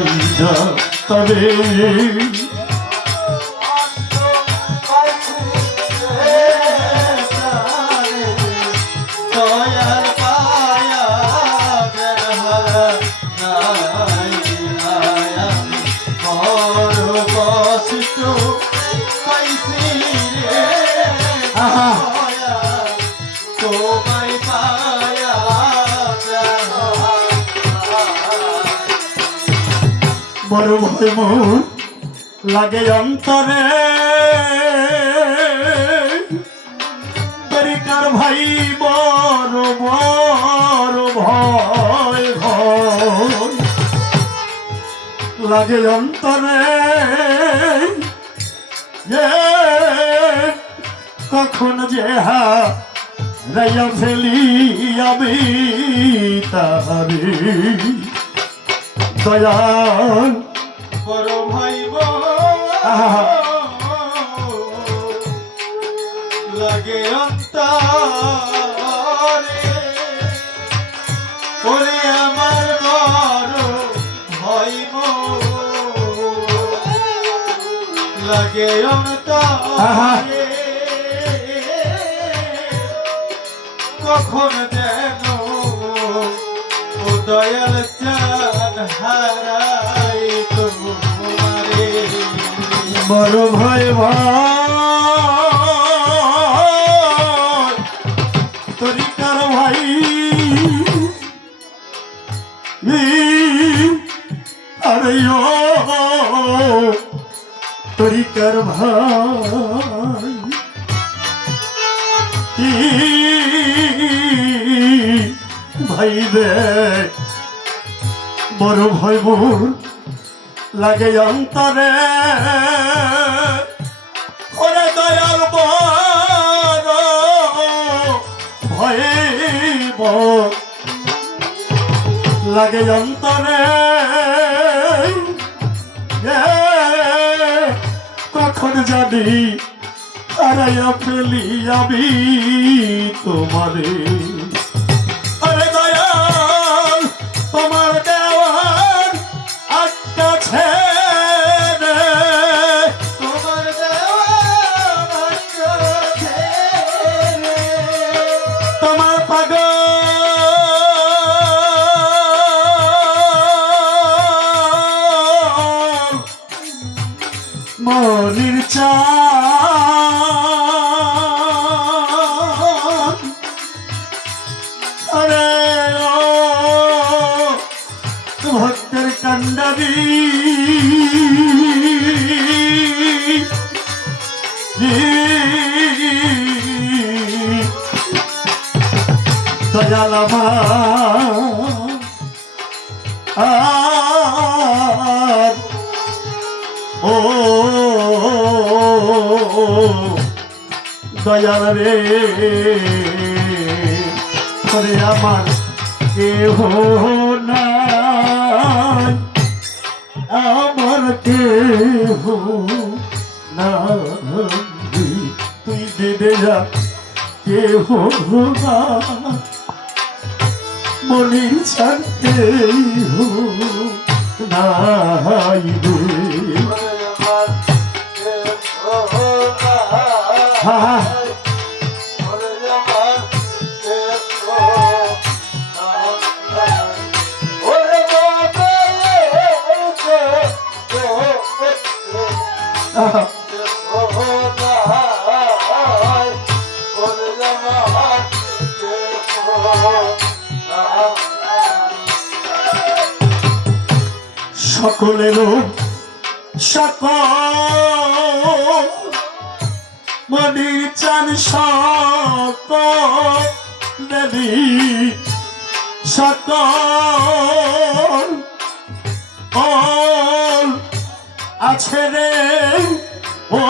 পাই না তবে বড় ভয় মোর লাগে অন্তরে তরিকার ভাই বড় বড় ভয় ভয় লাগে অন্তরে কখন যে হারাইয়া ফেলি আমি তাহারে দয়াল বড় ভাই লাগে অন্তরে ওরে আমার বড় ভাই লাগে অন্তরে কখন যেন ও দয়াল চাঁদ হারাই তোমারে বড় ভয় ভয় তরিকার ভাই আরে ও তরিকার ভাই ভাই রে বড় ভয় মোর লাগে অন্তরে ওরে দয়াল বড় ভয়ে লাগে অন্তরে কখন জানি হারাইয়া ফেলি আমি তোমারে আরে দয়াল তোমার দেওয়ার আটকা ছেড়ে তোমার দেওয়ার ছেড়ে তোমার পাগল মনির চাঁদ আরে ও ভক্তের কান্ডারি দয়াল আমার ও দয়াল রে করে আমার কেহ নাই আমার কেহ নাই তুই দে যা কেহ মনির ছাড়তে নাই রে সকলেরও সকল মনির চান সকলেরই সকল আছে রে ও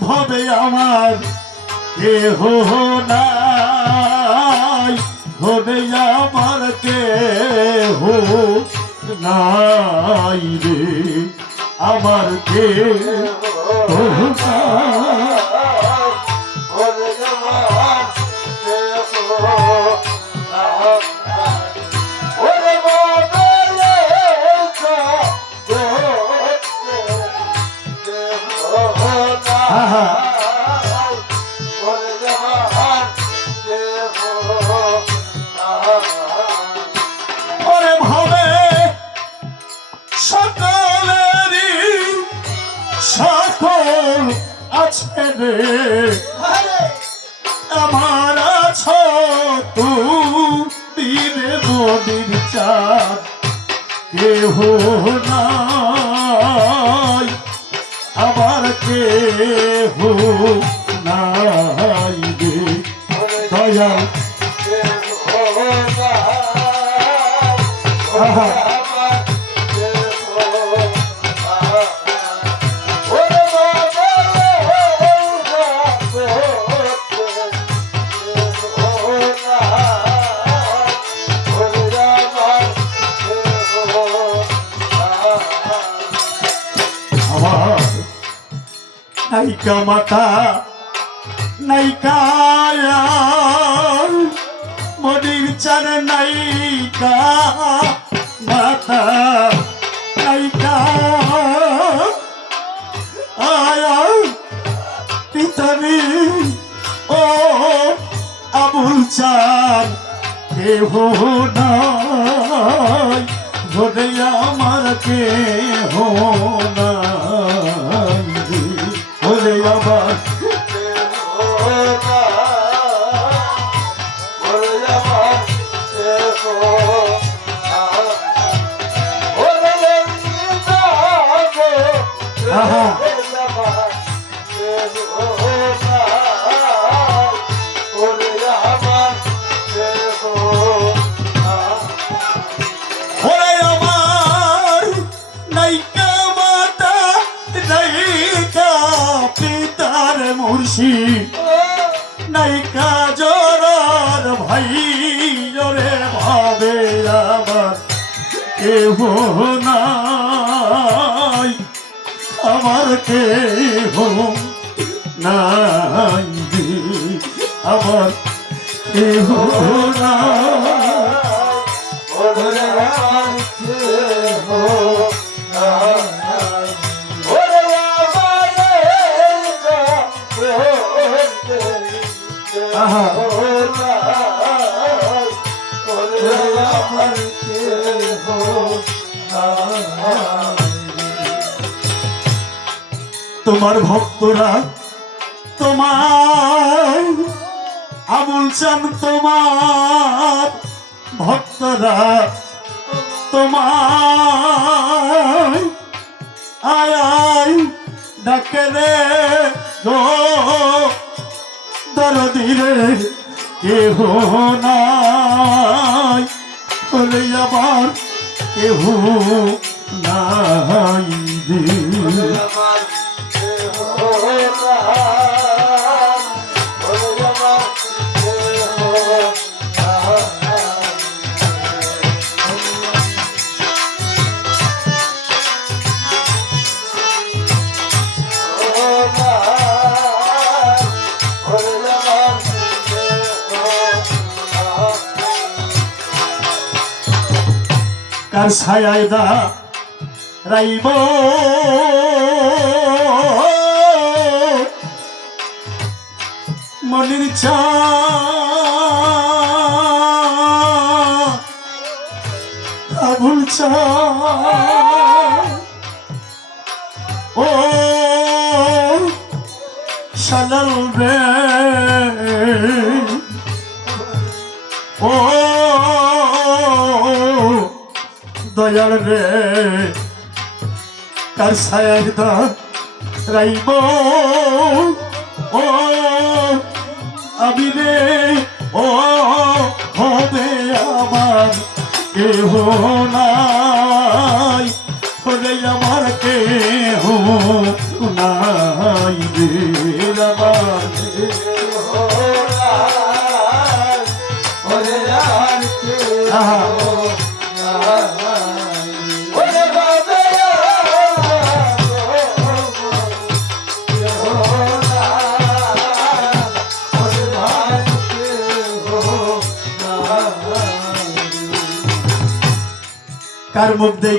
ভবে আমার কেহ নাই ভবে আমার কেহ নাই রে আমার কেহ আছে রে আমার আছো তুমি রে নদীর চাঁদ কেহ নাই আমার কেহ নাই রে দয়াল আহা নাইকা মাতা নাইকা মনির চার নাইকা মাতা নাইকা আয়া পিতারি ও আবুল চার কেহ নাই ধরে আমার কেহ নাই ওরে আমার আহা ওরে আমার নাইকা মাতা নাইকা পিতার মুর্শিদ নাইকা জরার ভাই জরে ভাবে আমার কেহ নাই আমার কেহ নাই আমার কেহ তোমার ভক্তরা তোমার আবুল চান তোমার ভক্তরা তোমার আয় আয় ডাকে রে গো দরদি রে কেহ নাই বলে আবার কেহ নাই রে কার ছায়ায় দা রাইব মনির চা আবুল চা ও শালাল রে ও দয়াল রে কার ছায়ায় দা রাইব ও আমি রে ও হবে আমার কেহ নাই ওরে আমার কেহ নাই রে আমার আহা কার মুখ দেখ